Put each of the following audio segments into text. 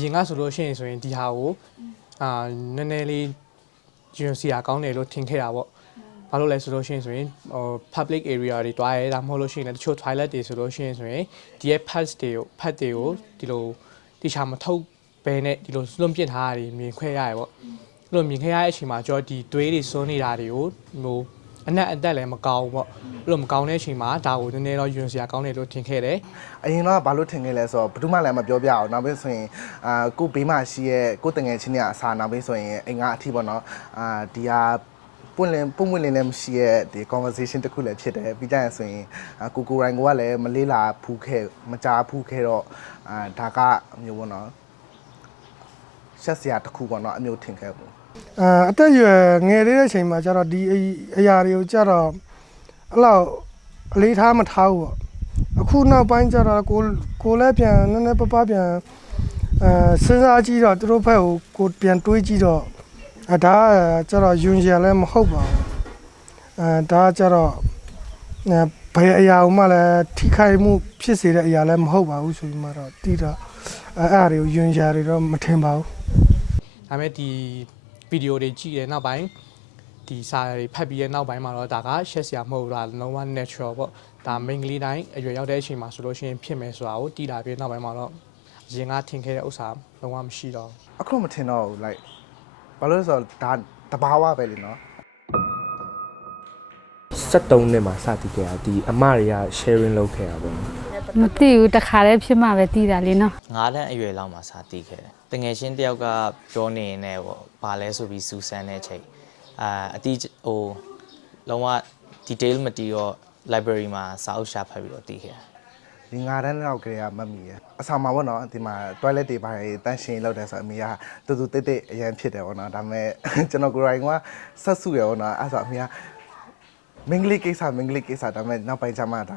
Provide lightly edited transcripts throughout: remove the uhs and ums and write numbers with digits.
ရင်ကဆိုလို့ရှိရင်ဆိုရင်ဒီဟာကိုနည်းနည်းလေးဂျွန်စီယာကောင်းတယ်လို့ထင်ခဲ့တာပေါ့ဘာလို့လဲဆိုလို့ရှိရင်ဆိုရင်public area တွေတွားရဲဒါမှမဟုတ်လို့ရှိရင်တချို့ toilet တွေဆိုလို့ရှိရင်ဆိုရင်ဒီရဲ့ pads တွေကိုဖတ်တွေကိုဒီလိုတိချာမထုတ်ဘဲနဲ့ဒီလိုစွန့်ပစ်ထားတာတွေမြင်ခွဲရရပေါ့အဲ့လိုမြင်ခွဲရတဲ့အချိန်မှာကျွန်တော်ဒီသွေးတွေစွန်းနေတာတွေကိုဟိုအတက်လည်းမကောင်းပေါ့အဲ့လိုမကောင်းတဲ့အချိန်မှာဒါကိုနည်းနည်းတော့ယွန်စရာကောင်းတယ်လို့ထင်ခဲ့တယ်အရင်တော့ဘာလို့ထင်ခဲ့လဲဆိုတော့ဘယ်သူမှလည်းမပြောပြအောင်နောက်ပြီးဆိုရင်ကိုဘေးမှာရှိရဲ့ကိုတငယ်ချင်းတွေအစားနောက်ပြီးဆိုရင်အိမ်ကအထီးပေါ့နော်ဒီဟာပွင့်လင်းလည်းမရှိရဲ့ဒီ conversation တစ်ခုလည်းဖြစ်တယ်ပြီးကြရင်ဆိုရင်ကိုရိုင်းကိုကလည်းမလေးလာဖူးခဲ့မကြားဖူးခဲ့တော့ဒါကအမျိုးပေါ့နော်ရှက်စရာတစ်ခုပေါ့နော်အမျိုးထင်ခဲ့ဘူးအသက်အရွယ်ငယ်သေးတဲ့အချိန်မှာကျတော့ဒီအရာတွေကိုကျတော့အဲ့လောက်အလေးထားမထားဘူးပေါ့အခုနောက်ပိုင်းကျတော့ကိုလည်းပြန်နည်းနည်းပပပြန်စဉ်းစားကြည့်တော့သူတို့ဘက်ကိုပြန်တွေးကြည့်တော့ဒါကျတော့ယွန်ရလည်းမဟုတ်ပါဘူးဒါကျတော့ဘယ်အရာမှလည်းထိခိုက်မှုဖြစ်စေတဲ့အရာလည်းမဟုတ်ပါဘူးဆိုပြီးမှတော့တီးတော့အဲ့အရာတွေကိုယွန်ရတွေတော့မထင်ပါဘူးဒါပေမဲ့ဒီဗီဒီယိုတွေကြည့်တဲ့နောက်ပိုင်းဒီစာတွေဖတ်ပြီးတဲ့နောက်ပိုင်းမှာတော့ဒါကရှက်စရာမဟုတ်တာလုံးဝ natural ပေါ့ဒါ main ကလေးတိုင်းအရွယ်ရောက်တဲ့အချိန်မှာဆိုလို့ရှိရင်ဖြစ်မယ်ဆိုတာကိုတည်လာပြီးနောက်ပိုင်းမှာတော့ရင်ကထင်ခဲ့တဲ့ဥစ္စာလုံးဝမရှိတော့အခုမထင်တော့ဘူး like ဘာလို့လဲဆိုတော့ဒါတဘာဝပဲလေနော်73နှစ်မှာစတည်ခဲ့တာဒီအမတွေက sharing လုပ်ခဲ့တာပေါ့မသိဘူးတခါတည်းဖြစ်မှပဲတည်တာလေနော်9 တန်းအရွယ်လောက်မှာစတည်ခဲ့တယ်တငယ်ချင်းတယောက်ကပြောနေနေပေါ့ဘာလဲဆိုပြီးစူးစမ်းတဲ့အချိန်အတီးဟိုလုံးဝ detail မတီးတော့ library မှာစာအုပ်ရှာဖတ်ပြီးတော့တည်ခဲ့ဒီ9 တန်းလောက်ကလေးကမမီရအဆောင်မှာပေါ့နော်ဒီမှာ toilet တွေပါတယ်တန်းရှင်းလောက်တယ်ဆိုအမေကတူတိတ်အရန်ဖြစ်တယ်ပေါ့နော်ဒါပေမဲ့ကျွန်တော်ကိုယ်တိုင်ကဆက်စုရပေါ့နော်အဲ့ဆိုအမေကမင်္ဂလိကိစ္စဒါပေမဲ့နောက်ပိုင်းကျမှဒါ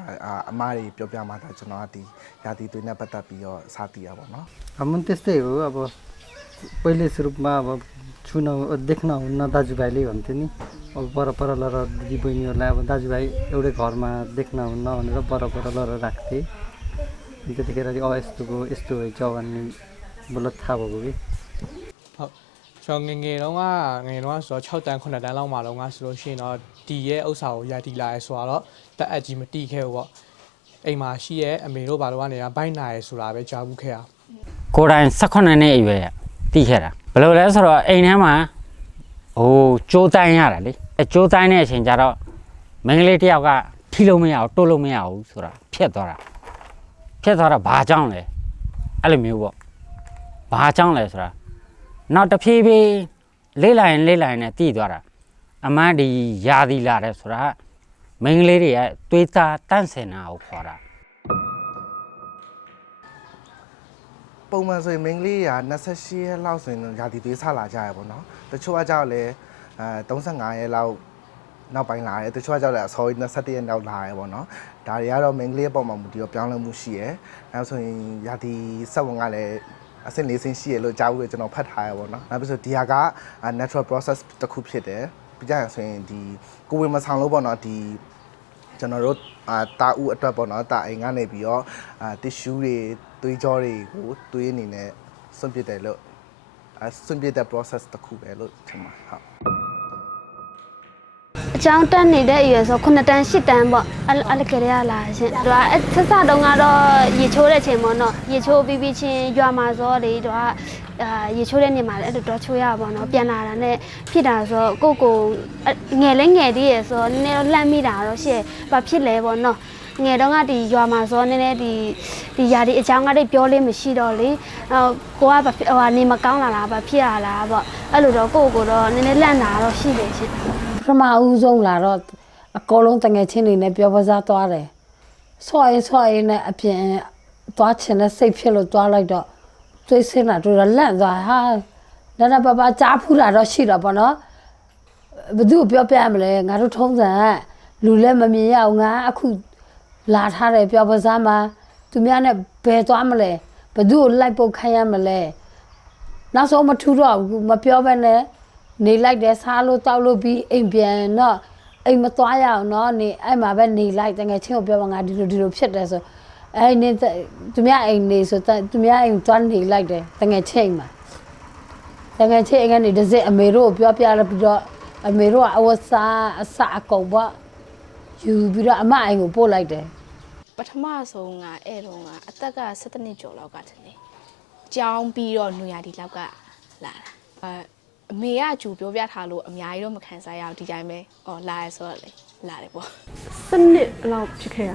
အမားတွေပြောပြမှဒါကျွန်တော်ကဒီရာသီသွေးနဲ့ပတ်သက်ပြီးတော့စာတည်ရပါတော့हमन त्यस्तै हो अब पहिले सुरुमा अब छुन देख्न हुन्न दाजुभाइले भन्थे नि अब पर लर दिदी बहिनीहरूलाई अब दाजुभाइ एउटै घरमा देख्न हुन्न भनेर पर लर राख्थे अनि त्यतिखेर यस्तो रहेछ भन्ने बल्ल थाहा भएको कि ဟုတ်ကျွန်တော်ငယ်တော့ဆိုတော့6တန်း9တန်းလောက်မှာတော့ငါဆိုလို့ရှိရင်တော့ဒီရဲ့ဥစ္စာကိုရာတီလာရဲဆိုတော့တက်အပ်ကြီးမတီးခဲ့ဘူးပေါ့အိမ်မှာရှိရဲ့အမေတို့ဘာလို့ကနေဘိုင်းနာရဲဆိုတာပဲကြားဘူးခဲ့ရကိုယ်တိုင်18နှစ်အရွယ်တီးခဲ့တာဘယ်လိုလဲဆိုတော့အိမ်ထဲမှာဟိုကြိုးတိုင်းရတာလေအကြိုးတိုင်းတဲ့အချိန်ကျတော့မင်းကလေးတယောက်ကထိလို့မရအောင်တိုးလို့မရဘူးဆိုတာဖြတ်သွားတာဘာကြောင့်လဲအဲ့လိုမျိုးပေါ့ဘာကြောင့်လဲဆိုတာနောက်တစ်ဖြည်းဖြည်းလေးလိုက်နဲ့တီးသွားတာအမန်းဒီယာသီလာတယ်ဆိုတာမင်းကလေးတွေရဲ့သွေးသားတန့်စင်တာကိုခေါ်တာပုံမှန်ဆိုရင်မင်္ဂလိရာ28ရက်လောက်ဆိုရင်ရာသီသွေးဆလာကြရပေါ့နော်တချို့ကကြောက်လဲ35ရက်လောက်နောက်ပိုင်းလာတယ်တချို့ကကြောက်လဲအစောကြီး21ရက်နောက်လာရပေါ့နော်ဒါတွေကတော့မင်္ဂလိရဲ့ပုံမှန်မူတည်တော့ပြောင်းလဲမှုရှိရယ်နောက်ဆိုရင်ရာသီဆက်ဝင်ကလည်းအဆင့်၄ဆင့်ရှိရလို့ကြားဘူးကျွန်တော်ဖတ်ထားရပေါ့နော်နောက်ပြီးဆိုဒီဟာက natural process တစ်ခုဖြစ်တယ်ပြီးကြရင်ဆိုရင်ဒီကိုဝင်မဆောင်လို့ပေါ့နော်ဒီကျွန်တော်တို့တာဥအတွက်ပေါ့နော်တာအိမ်ကနေပြီးတော့တစ်ရှူးတွေသွေးကြောတွေကိုသွေးအနေနဲ့စွန့်ပစ်တယ်လို့စွန့်ပစ်တဲ့ process တစ်ခုပဲလို့ထင်ပါဟုတ်အကြောင်းတက်နေတဲ့အရွယ်ဆို9တန်း10တန်းပေါ့အဲ့ကလေးရလာရှင်သူကဆက်စတုန်းကတော့ရေချိုးတဲ့ချိန်ပေါ့နော်ရေချိုးပြီးချင်းရွာမှာစောလေသူကရေချိုးတဲ့နေမှာလည်းအဲ့လိုတော့ချိုးရပါတော့ပြန်လာတာနဲ့ဖြစ်တာဆိုကိုငယ်လေးငယ်သေးရဆိုနည်းနည်းတော့လှမ်းမိတာတော့ရှေ့ဘာဖြစ်လဲပေါ့နော်ငယ်တော့ကဒီရွာမှာစောနည်းနည်းဒီຢာဒီအကြောင်းကတည်းပြောလေးမရှိတော့လေကိုကဟိုနေမကောင်းလာလားဘာဖြစ်ရလားပေါ့အဲ့လိုတော့ကိုတော့နည်းနည်းလန့်တာတော့ရှိတယ်ရှင်ပထမဦးဆုံးလာတော့အကောလုံးတငယ်ချင်းတွေနဲ့ပြောပစားသွားတယ်ဆော့ရင်နဲ့အပြင်သွားချင်တဲ့စိတ်ဖြစ်လို့သွားလိုက်တော့သွေးစင်းတာတို့တော့လန့်သွားဟာဒါပပကြားဖူးတာတော့ရှိတော့ပေါ့နော်ဘသူ့ကိုပြောပြမလဲငါတို့ထုံးစံလူလည်းမမြင်ရအောင်ငါအခုလာထားတယ်ပြောပစားမှာသူများနဲ့ဘယ်သွားမလဲဘသူ့ကိုလိုက်ပုတ်ခိုင်းရမလဲနောက်ဆုံးမထူတော့ဘူးမပြောဘဲနဲ့နေလိုက်တယ်စားလို့တောက်လို့ပြီးအိမ်ပြန်တော့အိမ်မသွားရအောင်နော်နေအဲ့မှာပဲနေလိုက်တကယ်ချင်းကိုပြောပါငါဒီလိုဖြစ်တယ်ဆို အဲ့နေသူများအိမ်နေဆိုသူများအိမ်သွားနေလိုက်တယ်တငယ်ချင်းမှာတငယ်ချင်းကနေတစ်စက်အမေတို့ပြောပြလာပြီးတော့အမေတို့ကအဝစားအစအကုန်ပေါ့ယူပြီးတော့အမအိမ်ကိုပို့လိုက်တယ် ပထမဆုံးကအဲ့တော့ကအသက်က17နှစ်ကျော်လောက်ကတည်းကကြောင်းပြီးတော့နွေရာဒီလောက်ကလာတာအမေကဂျူပြောပြထားလို့အများကြီးတော့မခံစားရအောင်ဒီတိုင်းပဲလာရဆိုတော့လေလာတယ်ပေါ့ စနစ်လောက်ဖြစ်ခဲ့ရ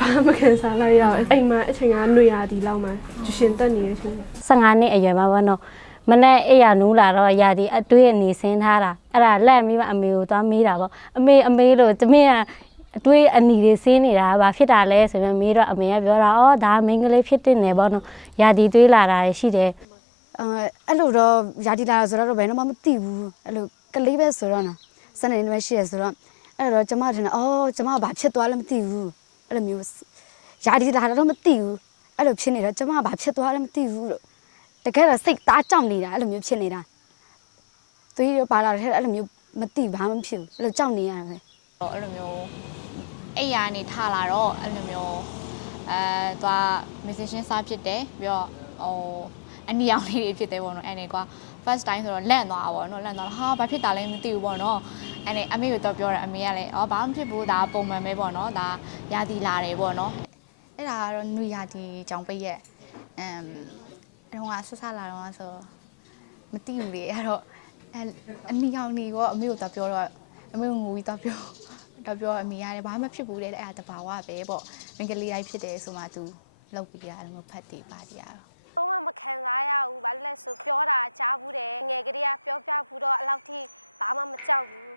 ဘာမခံစားလိုက်ရအောင်အိမ်မှာအချိန်ကຫນွေရာဒီလောက်မှကျရှင်တက်နေတဲ့အချိန်15နှစ်အရွယ်မှာပေါ့နော်မနေ့အိယာနူးလာတော့ရာဒီအတွေးအနေဆင်းထားတာအဲ့ဒါလက်ပြီးမှအမေကိုသွားမေးတာပေါ့အမေလို့တမင်ကအတွေးအနီတွေဆင်းနေတာဘာဖြစ်တာလဲဆိုပြီးမေးတော့အမေကပြောတာဒါမင်းကလေးဖြစ်တဲ့နေပေါ့နော်ရာဒီတွေးလာတာရှိတယ်အဲ့လိုတော့ရာဒီလာဆိုတော့ဘယ်တော့မှမသိဘူးအဲ့လိုကလေးပဲဆိုတော့နော်စနေနေ့ရှိရဆိုတော့အဲ့တော့ကျမထင်တယ်ကျမဘာဖြစ်သွားလဲမသိဘူးအဲ့လိုမျိုးရာဒီလာတော့မသိဘူးအဲ့လိုဖြစ်နေတော့ကျမဘာဖြစ်သွားလဲမသိဘူးလို့တကယ်တော့စိတ်သားကြောက်နေတာအဲ့လိုမျိုးဖြစ်နေတာသူကြီးပါလာတဲ့အဲ့လိုမျိုးမသိဘာမှမဖြစ်ဘူးအဲ့လိုကြောက်နေရတာပဲအဲ့လိုမျိုးအဲ့ရနေထားလာတော့အဲ့လိုမျိုးသွား musician စားဖြစ်တယ်ပြီးတော့အနီအောင်လေးတွေဖြစ်တယ်ပေါ့နော်အဲ့နေကွာ first time ဆိုတော့လန့်သွားတာပေါ့နော်လန့်သွားတော့ဟာဘာဖြစ်တာလဲမသိဘူးပေါ့နော်အဲ့နေအမေကတော့ပြောတယ်အမေကလည်းဘာမှမဖြစ်ဘူးဒါပုံမှန်ပဲပေါ့နော်ဒါရာသီလာတယ်ပေါ့နော်အဲ့ဒါကတော့နွေရာသီကြောင်ပိတ်ရဲ့တော့ကဆဆလာတော့ဆိုမသိဘူးလေအဲ့တော့အနီအောင်နေရောအမေကတော့ပြောတော့အမေကငိုပြီးတော့ပြောအမေရတယ်ဘာမှမဖြစ်ဘူးလေအဲ့ဒါတဘာဝပဲပေါ့မင်္ဂလိတိုင်းဖြစ်တယ်ဆိုမှ तू လောက်ပြီးရတယ်မဖတ်တည်ပါတည်ရတော့တော့မခံစားရဘူးဘာလို့လဲဆိုပြောတာကြားဘူးတယ်ငယ်ကလေးကပြောပြဘူးတော့အဲ့လောက်ထိဘာမှမကြောက်ဘူး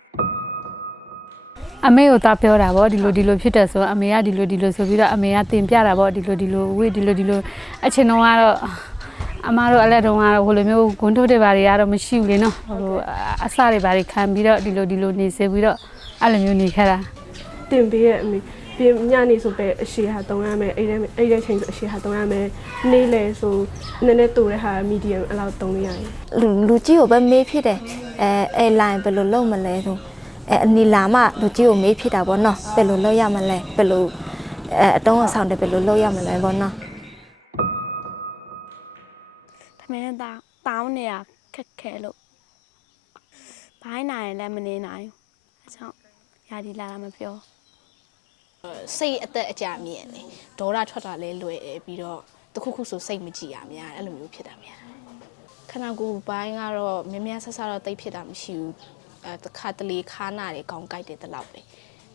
အမေကိုသားပြောတာဗောဒီလိုဖြစ်တယ်ဆိုတော့အမေကဒီလိုဆိုပြီးတော့အမေကတင်ပြတာဗောဒီလိုဝေးဒီလိုအချင်းတော့ကတော့အမားတို့အလက်တုံးကတော့ဟိုလိုမျိုးဂွန်းထုတ်တွေဘာတွေကတော့မရှိဘူးလေနော်ဟိုအစတွေဘာတွေခံပြီးတော့ဒီလိုနေစေပြီးတော့အဲ့လိုမျိုးနေခဲ့တာတင်ပေးရဲ့အမေပြင်ညနေဆိုပဲအရှိဟာတုံးရမယ်အဲ့တဲ့ချိန်ဆိုအရှိဟာတုံးရမယ်နေ့လေဆိုနည်းနည်းတူတဲ့ဟာ medium အဲ့လောက်တုံးလို့ရတယ်လူကြီးကိုပဲမေးဖြစ်တယ်အဲ့ line ဘယ်လိုလုပ်မလဲဆိုအနီလာမှလူကြီးကိုမေးဖြစ်တာပေါ့နော်ဘယ်လိုလုပ်ရမလဲဘယ်လိုအတုံးအဆောင်တယ်ဘယ်လိုလုပ်ရမလဲပေါ့နော်ထမင်းနဲ့တောင်းနေတာခက်ခဲလို့ဘိုင်းနိုင်လည်းမနေနိုင်အဲကြောင့်ရာဒီလာတာမပြောစိတ်အသက်အကြမြင့်နေဒေါသထွက်တာလဲလွယ်တယ်ပြီးတော့တခုခုဆိုစိတ်မကြည်ရများအဲ့လိုမျိုးဖြစ်တာများခဏကိုဘိုင်းကတော့မြမဆဆတော့တိတ်ဖြစ်တာမရှိဘူးတခါတလေခါနာတွေကောင်းကြိုက်တယ်တလောက်ပဲ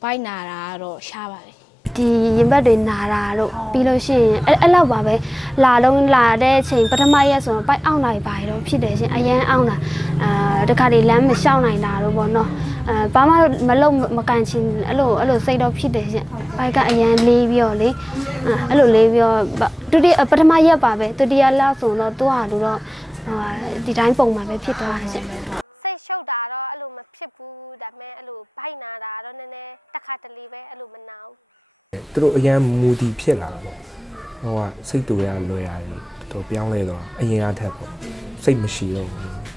ဘိုင်းနာတာကတော့ရှားပါတယ်ဒီရင်ဘတ်တွေနာတာတို့ပြီးလို့ရှိရင်အဲ့လောက်ပါပဲလာတဲ့အချိန်ပထမရက်ဆိုတော့ပိုက်အောင်နိုင်ပါတော့ဖြစ်တယ်ရှင်အရန်အောင်တာတခါတလေလမ်းမလျှောက်နိုင်တာတို့ပေါ့နော်ဘာမှမလုပ်မကန်ချင်အဲ့လိုစိတ်တော့ဖြစ်တယ်ရှင်ပိုက်ကအရန်လေးပြီးတော့လေအဲ့လိုလေးပြီးတော့ဒုတိယပထမရက်ပါပဲဒုတိယလောက်ဆိုတော့သူ့ဟာတို့တော့ဒီတိုင်းပုံမှန်ပဲဖြစ်သွားတယ်ရှင်စိတ်ရှုပ်တာတော့အဲ့လိုမဖြစ်ဘူးဒါပေမဲ့အဲ့လိုဘိုက်နာတာတော့နည်းနည်းတစ်ခါတလေပဲအဲ့လိုမနာဘူးသူတို့အရန်မူတီဖြစ်လာတာပေါ့ဟိုကစိတ်တူရလွယ်ရတယ်တော်ပြောင်းလဲတော့အရင်အထက်ပေါ့စိတ်မရှိတော့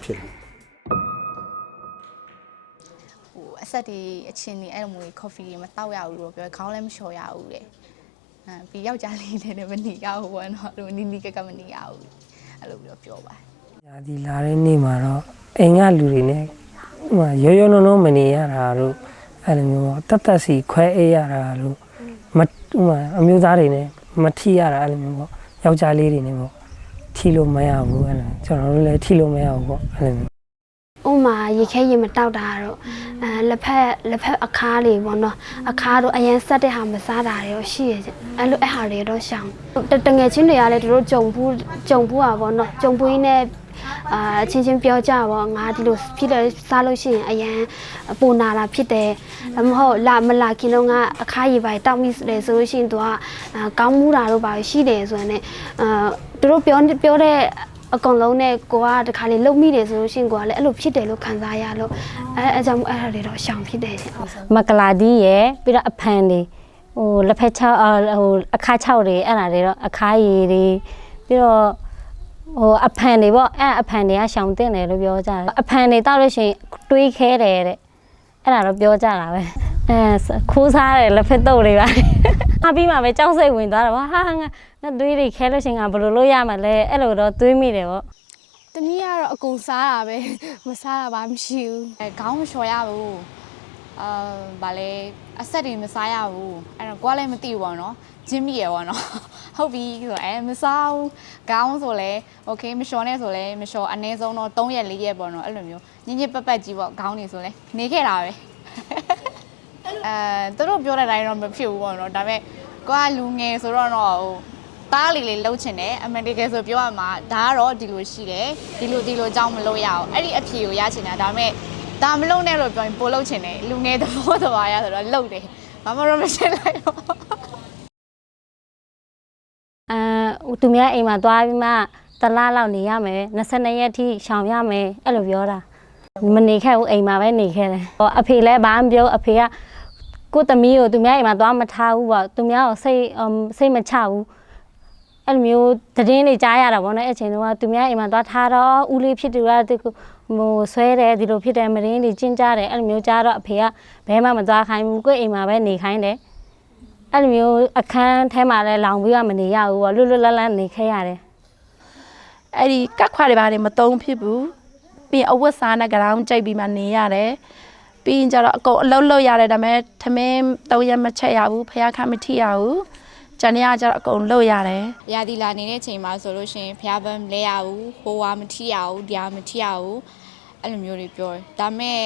ဖြစ်တယ်ဟိုအဆက်ဒီအချင်းနေအဲ့လိုမျိုး coffee တွေမတောက်ရဘူးလို့ပြောခေါင်းလည်းမလျှော်ရဘူးတဲ့ပြီးယောက်ျားလေးလည်းမနေရဘူးပေါ့နော်အဲ့လိုနီကမနေရဘူးအဲ့လိုပြီးတော့ပြောပါတယ်ရာဒီလာတဲ့နေ့မှာတော့အိမ်ကလူတွေနဲ့ဟိုရောနှုံမနေရတာတို့အဲ့လိုမျိုးတက်စီခွဲအေးရတာတို့မဟိုအမျိုးသားတွေနဲ့မထီရတာအဲ့လိုမျိုးပေါ့ယောက်ျားလေးတွေနဲ့ပေါ့ထီလို့မရဘူးအဲ့လိုကျွန်တော်တို့လည်းထီလို့မရဘူးပေါ့အဲ့လိုဥမာရေခဲရေမတောက်တာတော့လက်ဖက်အခါးတွေပေါ့နော်အခါးတို့အရင်ဆက်တဲ့ဟာမစားတာတွေရောရှိရချင်းအဲ့လိုအဟာတွေတော့ရှောင်တငယ်ချင်းတွေကလည်းတို့ကြုံဘူးอ่ะပေါ့နော်ကြုံဘူးနဲ့ချင်းပြောကြပါငါဒီလိုဖြစ်တယ်စားလို့ရှိရင်အရန်ပူနာတာဖြစ်တယ်မဟုတ်မလာခင်တော့ငါအခါးရေပါတောက်မိတယ်ဆိုလို့ရှိရင်သူကကောင်းမှုတာတို့ပါရှိတယ်ဆိုရင်လည်းတို့ပြောတဲ့အကောင်လုံးနဲ့ကိုကတခါလေလုံမိတယ်ဆိုလို့ရှိရင်ကိုကလည်းအဲ့လိုဖြစ်တယ်လို့ခံစားရလို့အဲကြောင့်အဲ့ဒါတွေတော့ရှောင်ဖြစ်တယ်ရှင်မကလာဒီရဲ့ပြီးတော့အဖန်တွေဟိုလက်ဖက်6ဟိုအခါ6တွေအဲ့ဒါတွေတော့အခါရည်တွေပြီးတော့ဟိုအဖန်တွေပေါ့အဖန်တွေကရှောင်တင်တယ်လို့ပြောကြတယ်အဖန်တွေတောက်လို့ရှိရင်တွေးခဲတယ်တဲ့အဲ့ဒါတော့ပြောကြတာပဲ ခိုးစားတယ်လက်ဖက်တုပ်တွေပါအပြီးမှပဲကြောက်စိတ်ဝင်သွားတယ်ဗောဟာငါသွေးတွေခဲလို့ရှင်ကဘယ်လိုလုပ်ရမှာလဲအဲ့လိုတော့တွေးမိတယ်ဗော တမီးကတော့အကုန်စားတာပဲမစားတာဘာမရှိဘူးခေါင်းမလျှော်ရဘူးဗာလဲအဆက်တွေမစားရဘူးအဲ့တော့ကိုကလည်းမသိဘူးပေါ့နော်ဂျင်းမိရပေါ့နော်ဟုတ်ပြီဆိုမစားဘူးခေါင်းဆိုလဲโอเคမလျှော်နဲ့ဆိုလဲမလျှော်အနည်းဆုံးတော့3ရက်4ရက်ပေါ့နော်အဲ့လိုမျိုးညညပတ်ကြီးပေါ့ခေါင်းနေဆိုလဲနေခဲ့တာပဲသူတို့ပြောတဲ့အတိုင်းတော့မဖြစ်ဘူးပေါ့နော်ဒါပေမဲ့ကိုကလူငယ်ဆိုတော့ဟိုတားလေးလှုပ်ချင်တယ်အမှန်တကယ်ဆိုပြောရမှာဒါကတော့ဒီလိုရှိတယ်ဒီလိုအကြောင်းမလုပ်ရအောင်အဲ့ဒီအဖြေကိုရချင်တာဒါပေမဲ့ဒါမလုပ်နဲ့လို့ပြောရင်ပိုလုပ်ချင်တယ်လူငယ်သဘောသွားရဆိုတော့လှုပ်တယ်ဘာမှတော့မရှင်းလိုက်တော့သူများအိမ်မှာသွားပြီးမှတလားလောက်နေရမယ်22ရက်ထိရှောင်ရမယ်အဲ့လိုပြောတာမနေခဲ့ဘူးအိမ်မှာပဲနေခဲ့တယ်အဖေလည်းဘာမှပြောအဖေကကိုသမီးကိုသူများအိမ်မှာသွားမထားဘူးပေါ့သူများကိုစိတ်မချဘူးအဲ့လိုမျိုးသတင်းတွေကြားရတာပေါ့နော်အဲ့ချိန်တုန်းကသူများအိမ်မှာသွားထားတော့ဦးလေးဖြစ်သူကဟိုဆွဲတယ်ဒီလိုဖြစ်တယ်မရင်းတွေကျင်းကြတယ်အဲ့လိုမျိုးကြားတော့အဖေကဘဲမှမသွားခိုင်းဘူးကိုယ့်အိမ်မှာပဲနေခိုင်းတယ်အဲ့လိုမျိုးအခန်းထဲမှာလည်းလောင်ပြီးတော့မနေရဘူးပေါ့လွတ်လွတ်လပ်လပ်နေခဲ့ရတယ်အဲ့ဒီကတ်ခွာတွေပါတယ်မတုံးဖြစ်ဘူးပြီးအဝတ်စားနဲ့ကရောင်းကြိတ်ပြီးမှနေရတယ်ပြီးရင်ကျတော့အကုန်အလုံးလုံးရတယ်ဒါပေမဲ့ထမင်း3ရက်မချက်ရဘူးဖះခမထိရဘူးကျန်ရကျတော့အကုန်လုံးရတယ်ရာသီလာနေတဲ့ချိန်မှာဆိုလို့ရှိရင်ဖះဘက်မလဲရဘူးဟိုဝါမထိရဘူးဒီဟာမထိရဘူးအဲ့လိုမျိုးတွေပြောတယ်ဒါပေမဲ့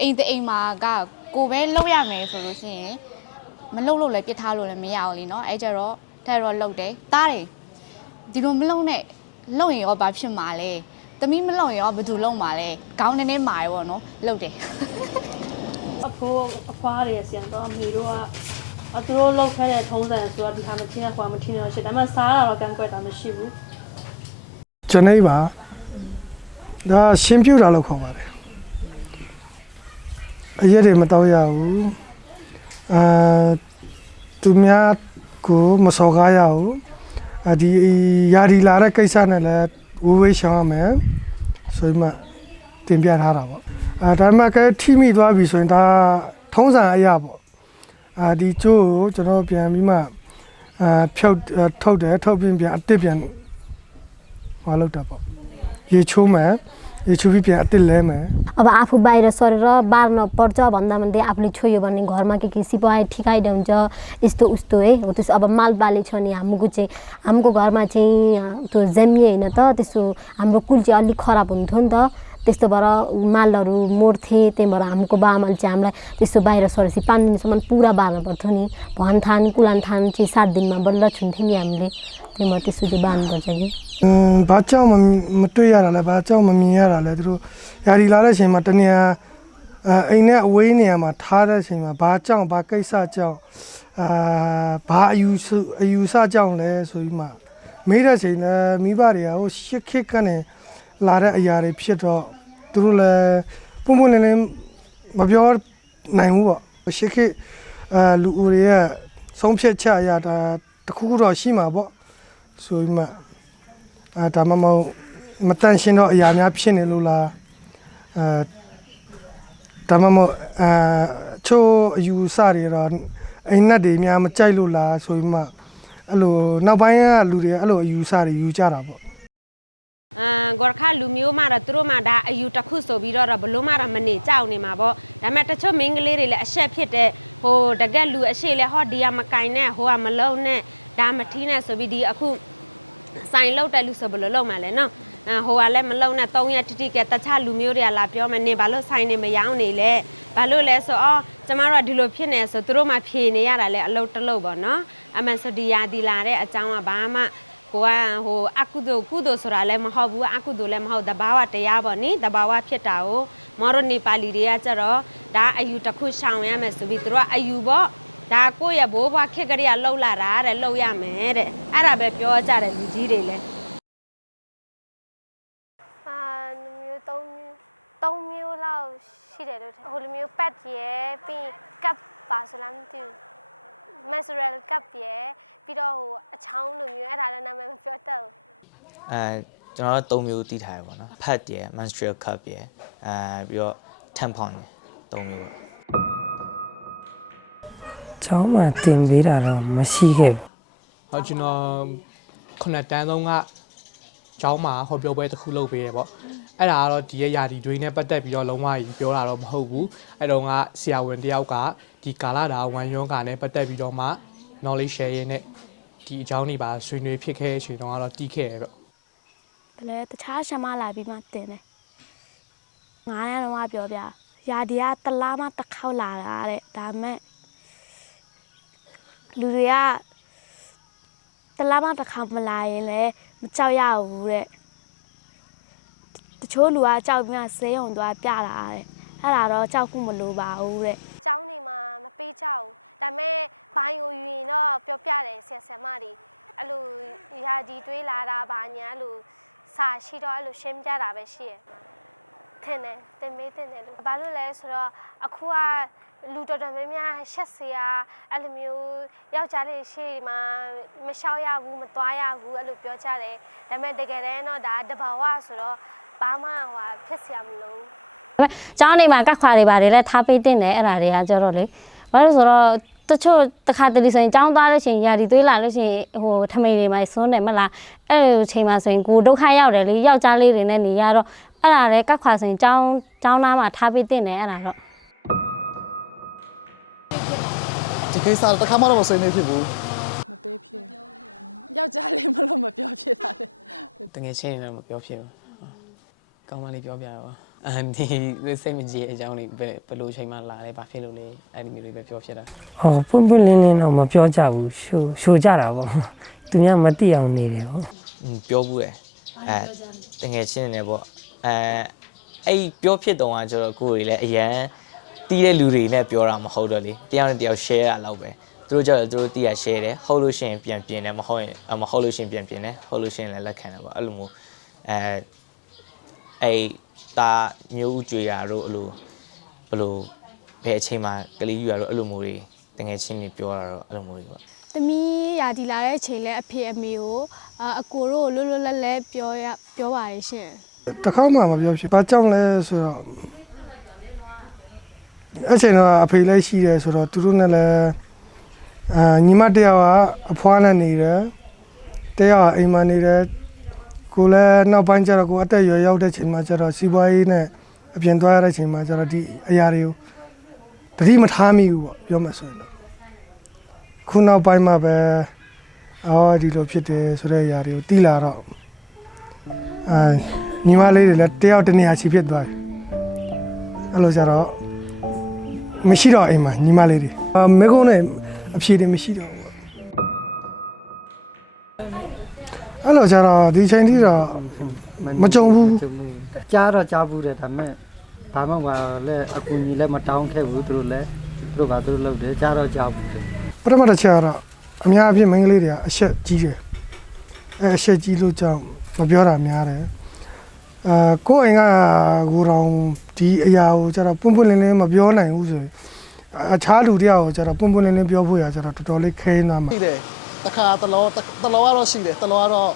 အိမ်မှာကကိုပဲလုံးရမယ်ဆိုလို့ရှိရင်မလုံးလို့လည်းပြစ်ထားလို့လည်းမရအောင်လीเนาะအဲ့ကြတော့တဲ့တော့လုံးတယ်တားတယ်ဒီလိုမလုံးနဲ့လုံးရင်ရောဘာဖြစ်မှာလဲသမီးမလုံးရင်ရောဘယ်သူလုံးမှာလဲခေါင်းနဲ့မာရပေါ့နော်လုံးတယ်အဖိုးအဖွားတွေဆင်တော့အမေတို့ကသူတို့လောက်ခဲ့တဲ့ထုံးစံဆိုတော့ဒီဟာမချင်းနဲ့ခွာမချင်းနဲ့ရှိတယ်ဒါပေမဲ့စားတာတော့ကန့်ကွက်တာမရှိဘူးကျွန်နေပါဒါရှင်းပြတာလို့ခေါ်ပါတယ်အရက်တွေမတော့ရဘူးသူများကိုမစော်ကားရဘူးဒီယာဒီလာတဲ့ကိစ္စနဲ့လည်းဝေးရှောင်းရမယ်ဆိုမှတင်ပြထားတာပေါ့ဒါမှကဲထိမိသွားပြီဆိုရင်ဒါထုံးစံအရာပေါ့ဒီကျိုးကိုကျွန်တော်ပြန်ပြီးမှဖြုတ်ထုတ်တယ်ထုတ်ပြီးပြန်အတစ်ပြန်မလုပ်တာပေါ့ရေချိုးမယ်ရေချိုးပြီးပြန်အတစ်လဲမယ်अब आफू बाहिर सरेर बार्न पर्छ भन्दा भन्दै आफूले छोयो भने घरमा के सिपाही ठिकाइदो हुन्छ यस्तो उस्तो है हो त्यस्तो अब मालबाली छ नि हाम्रो घरमा चाहिँ त्यो जमिए हैन त त्यसो हाम्रो कुल चाहिँ अलि खराब हुन्थ्यो नि त त्यस्तो भएर मालहरू मोड्थे त्यही भएर हाम्रो बाआमाले चाहिँ हामीलाई त्यस्तो बाहिर सरेपछि 5 दिनसम्म पुरा बार्नु पर्थ्यो नि भनथान कुलानथान चाहिँ 7 दिनमा बल्ल छुन्थ्यो नि हामीले त्यही भएर त्यसो चाहिँ बार्नु पर्छ कि ဘာကြောင့်မတွေ့ရတာလဲဘာကြောင့်မမြင်ရတာလဲသူတို့ယာဒီလာတဲ့အချိန်မှာတနေရာအိမ်နဲ့အဝေးနေရာမှာထားတဲ့အချိန်မှာဘာကြောင့်ဘာကိစ္စကြောင့်ဘာအယူဆကြောင့်လဲဆိုပြီးမှမေးတဲ့အချိန်လည်းမိဘတွေကဟိုရှစ်ခေတ်ကနေလာတဲ့အရာတွေဖြစ်တော့သူတို့လည်းပုံပုံလင်းလင်းမပြောနိုင်ဘူးပေါ့ရှစ်ခေတ်လူဦးတွေရဲ့ဆုံးဖြတ်ချက်အရာဒါတခုခုတော့ရှိမှာပေါ့ဆိုပြီးမှဒါမှမဟုတ်မတန်ရှင်းတော့အရာများဖြစ်နေလို့လားဒါမှမဟုတ်ချိုးအယူဆတွေတော့အိမ်နက်တွေများမကြိုက်လို့လားဆိုပြီးမှအဲ့လိုနောက်ပိုင်းကလူတွေအဲ့လိုအယူဆတွေယူကြတာပေါ့ဂေါ်ခါလူမျိုးမှာတော့သူတို့မှာဒါအယူတစ်ခုဆိုပြီးတော့ဘလို့မှတော့မနေကြောက်နေမှာပေါ့ဒါပေမဲ့တချို့မင်းကလေးတွေလည်းအဆက်ဖြစ်တဲ့ဟိုတကက်လူအရှိလဲဟောဒီကမကင်နဲ့ဟိုကမလုံနဲ့ဒါမထီးနဲ့ဆိုပြီးဒီအခုဆိုင်လောက်တဲ့လူဆိုဘလို့လုံမှာလဲနော်ဟိုကလည်းမလုံနဲ့3ရက်တိတိကတခြားလူမျိုးတွေကလာပြောမယ်နေဘာလို့ဆိုင်နေမရောင်းနေလဲဘာလို့လဲဆိုအော်ကျမတို့ကဒီလိုဖြစ်နေဆိုသူတို့မှဖြေနေရတာလဲအလုတ်တလုတ်ပေါ့နော်အမှန်ဆိုဒီယာဒီလာတဲ့အကြောင်းကဘာမှကိုကဟိုအကုသိုလ်ဆိုတာလည်းမဟုတ်ဘူးအကုသိုလ်လည်းမဟုတ်တဘာဝတရားပေါ့နိတဘာဝဖြစ်တာကိုမော်ရနေပါလီတွေကကြတော့ဒါအယူတစ်ခုရှောင်ရမယ်ဆိုပြီးသူတို့ကအယူပေါ့ဒါကိုယ့်ရဲ့ဘိုးဘွားခက်ကလေးကလှုပ်လာတာတဲ့လှုပ်ရမယ်တဲ့အဲ့ဒါပဲပြောကြတယ်လူကြီးတွေလည်း3မျိုးလောက်ရှိတယ်လို့ဟိုလိုမျိုးပတ်ရဲ့ပြီးကပ်ပါဆိုလားမသိဘူး menstrual cup ရဲ့ပြီးတော့ဟိုအချောင်းလိုမျိုးအဲ့ဒါလည်းနာမည်မပြောတတ်ဘူးကျွန်တော်တို့3မျိုးသိထားရပါတော့ဖတ်ရဲ့ menstrual cup ရဲ့ပြီးတော့ tampon 3မျိုးပါ ကျောင်းမှာတင်ပေးတာတော့မရှိခဲ့ဘူး ဟောကျွန်တော်ခုနှစ်တန်းသုံးကကျောင်းမှာဟောပြောပွဲတစ်ခုလုပ်ပေးတယ်ပေါ့အဲ့ဒါကတော့ဒီရဲ့ယာတီတွေနဲ့ပတ်သက်ပြီးတော့လုံးဝကြီးပြောတာတော့မဟုတ်ဘူးအဲ့တော့ကဆရာဝန်တယောက်ကဒီကာလာတာဝန်ယောဂါနဲ့ပတ်သက်ပြီးတော့မှ knowledge share နဲ့ဒီအကြောင်းတွေပါဆွေးနွေးဖြစ်ခဲ့တဲ့အချိန်တုန်းကတော့တီးခဲ့တယ်ပေါ့ ဒါလည်းတခြားရှမလာပြီးမှတင်တယ်9ရက်တော့ပြောပြရာဒီကတလားမှတစ်ခေါက်လာတာတဲ့ဒါမဲ့လူတွေကတလားမှတစ်ခေါက်မလာရင်လည်းမကြောက်ရဘူးတဲ့တချို့လူကကြောက်ပြီးမှဈေးရုံသွားပြတာတဲ့အဲ့ဒါတော့ကြောက်ခုမလိုပါဘူးတဲ့ကျောင်းနေမှာမပေးကြဘူးဒါမဲ့ဘိုင်းကိုယူရင်တော့ပြောပြတယ်ဆရာမတွေအဲ့လိုရာဒီတွေးလာတာဘာညာအဲ့လိုစာရှိတော့အဲ့လိုရှင်းပြတာပဲရှိရထင်တယ်တင်မေးတင်တယ်လို့ဘာလို့လဲဆိုတော့အခုကလူတော်တော်များများရှက်စရာအဲ့လိုမျိုးယောက်ျားလေးရှေ့မှာမလျှောက်ရဘူးမသွားရဘူးအဲ့လိုပြောကြတယ်ဒါပေမဲ့တကယ်တမ်းတော့ဒါတဘာဝဆိုတော့ဘာမှဟိုဖြစ်စရာမလိုဘူးကျောင်းနေမှာကတ်ခွာတွေပါတယ်လဲထားပေးတင်တယ်အဲ့ဒါတွေကကြတော့လေဘာလို့ဆိုတော့တချို့တခါတလေဆိုရင်ကျောင်းသားလို့ရှိရင်ယာဒီသွေးလာလို့ရှိရင်ဟိုထမိန်တွေမှာစွန်းတယ်မလားအဲ့လိုချိန်မှာဆိုရင်ကိုဒုက္ခရောက်တယ်လေယောက်ျားလေးတွေနဲ့နေရတော့အဲ့ဒါလည်းကတ်ခွာဆိုရင်ကျောင်းသားမှာထားပေးတင်တယ်အဲ့ဒါတော့ဒီကိစ္စတော့တစ်ခါမှတော့မဆွေးနွေးဖြစ်ဘူး မပေးဖြစ်ယောက်ျားလေးမလို့မပြောဖြစ်တာလေ တကယ်ချင်းနေတော့မပြောဖြစ်ဘူးကောင်းမလေးပြောပြတော့ဒီစိတ်မကြည်အကြောင်းလေးဘယ်လိုချိန်မှလာလဲဘာဖြစ်လို့လဲအဲ့ဒီမျိုးလေးပဲပြောဖြစ်တာ ဟောပွန့်ပွန့်လင်းလင်းတော့မပြောကြဘူးရှိုးကြတာပေါ့သူများမသိအောင်နေတယ်ပေါ့ ပြောဘူးတယ်တကယ်ချင်းနေပေါ့အဲ့ပြောဖြစ်တော့ကကျတော့ကိုယ်တွေလည်းအရန်တီးတဲ့လူတွေနဲ့ပြောတာမဟုတ်တော့လေတယောက်နဲ့တယောက် share တာလောက်ပဲသူတို့ကျတော့သူတို့တီးရ share တယ်ဟုတ်လို့ရှိရင်ပြန်ပြင်တယ်မဟုတ်ရင်မဟုတ်လို့ရှိရင်ပြန်ပြင်တယ်ဟုတ်လို့ရှိရင်လည်းလက်ခံတယ်ပေါ့အဲ့လိုမျိုးအဲ့ဒါမျိုးဥကြွေရတို့အဲ့လိုဘယ်လိုဘယ်အချိန်မှာကလေးယူရတို့အဲ့လိုမျိုးတွေတကယ်ချင်းနေပြောတာတော့အဲ့လိုမျိုးတွေပေါ့ သမီးရာဒီလာတဲ့အချိန်လဲအဖေအမေကိုအကိုတို့လွတ်လွတ်လပ်လပ်ပြောပါရဲ့ရှင် တစ်ခေါက်မှမပြောဖြစ်ဘာကြောင့်လဲဆိုတော့အချိန်တော့အဖေလည်းရှိတယ်ဆိုတော့သူတို့နဲ့လည်းညီမတယောက်ကအဖွားနဲ့နေတယ်တယောက်အိမ်မှာနေတယ်ကိုလည်းနောက်ပိုင်းကျတော့ကိုအသက်ရွယ်ရောက်တဲ့ချိန်မှာကျတော့စီးပွားရေးနဲ့အပြင်သွားရတဲ့ချိန်မှာကျတော့ဒီအရာတွေကိုတတိမထားမိဘူးပေါ့ပြောမှဆိုရင်တော့ခုနောက်ပိုင်းမှာပဲဒီလိုဖြစ်တယ်ဆိုတဲ့အရာတွေကိုတီးလာတော့ညီမလေးတွေလည်းတယောက်တနေရာချီဖြစ်သွားတယ်အဲ့လိုကြတော့မရှိတော့အိမ်မှာညီမလေးတွေမေကုန်းနဲ့အဖြေတွေမရှိတော့ဘူးအဲ့လိုကြတော့ဒီချိန်ထိတော့မကြုံဘူးကြားတော့ကြားဘူးတယ်ဒါပေမဲ့ဘာမှလည်းအကူကြီးလည်းမတောင်းခဲ့ဘူးသူတို့လည်းသူတို့ဘာသူတို့လုပ်တယ်ကြားတော့ကြားဘူးတယ် ပထမတစ်ချက်ကတော့အများအပြားမိန်းကလေးတွေကအရှက်ကြီးတယ်အရှက်ကြီးလို့ကြောင့်မပြောတာများတယ်ကိုယ့်အိမ်ကကိုတော်ဒီအရာကိုကျတော့ပွန့်ပွန့်လင်းလင်းမပြောနိုင်ဘူးဆိုရင်အခြားလူတယောက်ကိုကျတော့ပွန့်ပွန့်လင်းလင်းပြောဖို့ရကျတော့တော်တော်လေးခဲနေမှာ ရှိတယ်တခါတလောကတော့ရှိတယ်တလောကတော့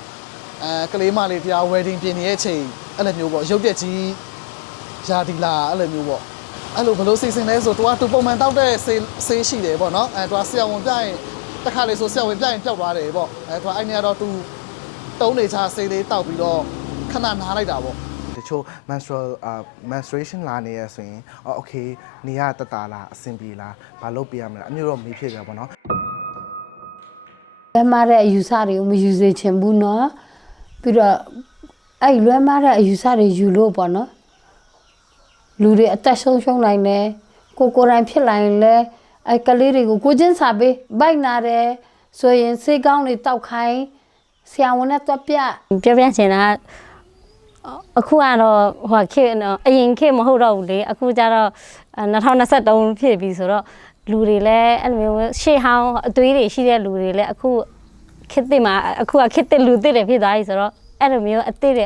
ကလေးမလေးတရား wedding ပြင်နေတဲ့အချိန်အဲ့လိုမျိုးပေါ့ရုပ်ပြက်ကြီးယာဒီလာအဲ့လိုမျိုးပေါ့အဲ့လိုဘလို့စီစဉ်လဲဆိုတော့သူပုံမှန်တောက်တဲ့ဆေးရှိတယ်ပေါ့နော်သူကဆရာဝန်ပြရင်တခါလေဆိုဆရာဝန်ပြရင်ပျောက်သွားတယ်ပေါ့သူကအဲ့နေရာတော့သူတုံးနေချဆေးလေးတောက်ပြီးတော့ခဏနားလိုက်တာပေါ့ တချို့ menstruation လာနေရဆိုရင်โอเคနေရတတလားအဆင်ပြေလားဘာလို့ပြရမလဲအမျိုးတော့မေးဖြစ်ကြပါတော့ လွဲမားတဲ့အယူဆတွေကိုမယူစေချင်ဘူးเนาะပြီးတော့အဲ့လွဲမားတဲ့အယူဆတွေယူလို့ပေါ့နော်လူတွေအသက်ဆုံးရှုံးနိုင်တယ်ကိုယ်တိုင်ဖြစ်လာရင်လည်းအဲ့ကလေးတွေကိုကိုချင်းစာပေးဘိုက်နာတယ်ဆိုရင်စေးကောင်းတွေတောက်ခိုင်းဆရာဝန်နဲ့တွက်ပြပြောပြချင်တာအခုကတော့ဟိုခေတ်အရင်ခေတ်မဟုတ်တော့ဘူးလေအခုကျတော့2023ဖြစ်ပြီဆိုတော့လူတွေလည်းအဲ့လိုမျိုးရှေ့ဟောင်းအသွေးတွေရှိတဲ့လူတွေလည်းအခုခေတ်သစ်မှာအခုကခေတ်သစ်လူသစ်တွေဖြစ်သွားပြီဆိုတော့အဲ့လိုမျိုးအသစ်တွေ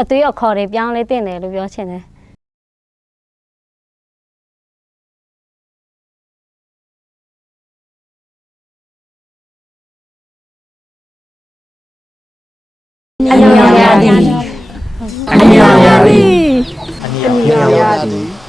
အသွေးအခေါ်တွေပြောင်းလဲတင်တယ်လို့ပြောချင်တယ်အနီရောင်